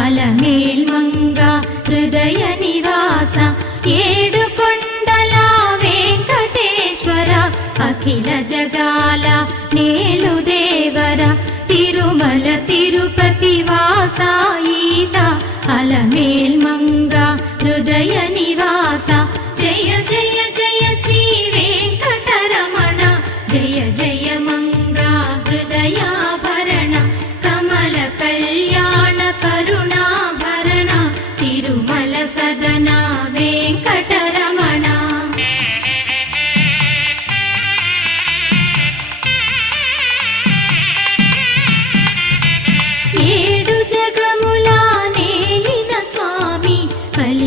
అలమేల్మంగ హృదయ నివాస ఏడుకొండల వెంకటేశ్వర అఖిల జగాల నేలు దేవర తిరుమల తిరుపతి వాస ఈస అలమేల్మంగ హృదయ నివాస జయ జయ జయ శ్రీ వెంకటరమణ జయ జయ మంగ హృదయాభరణ కమల కళ్యాణ కరుణాభరణ తిరుమల సదన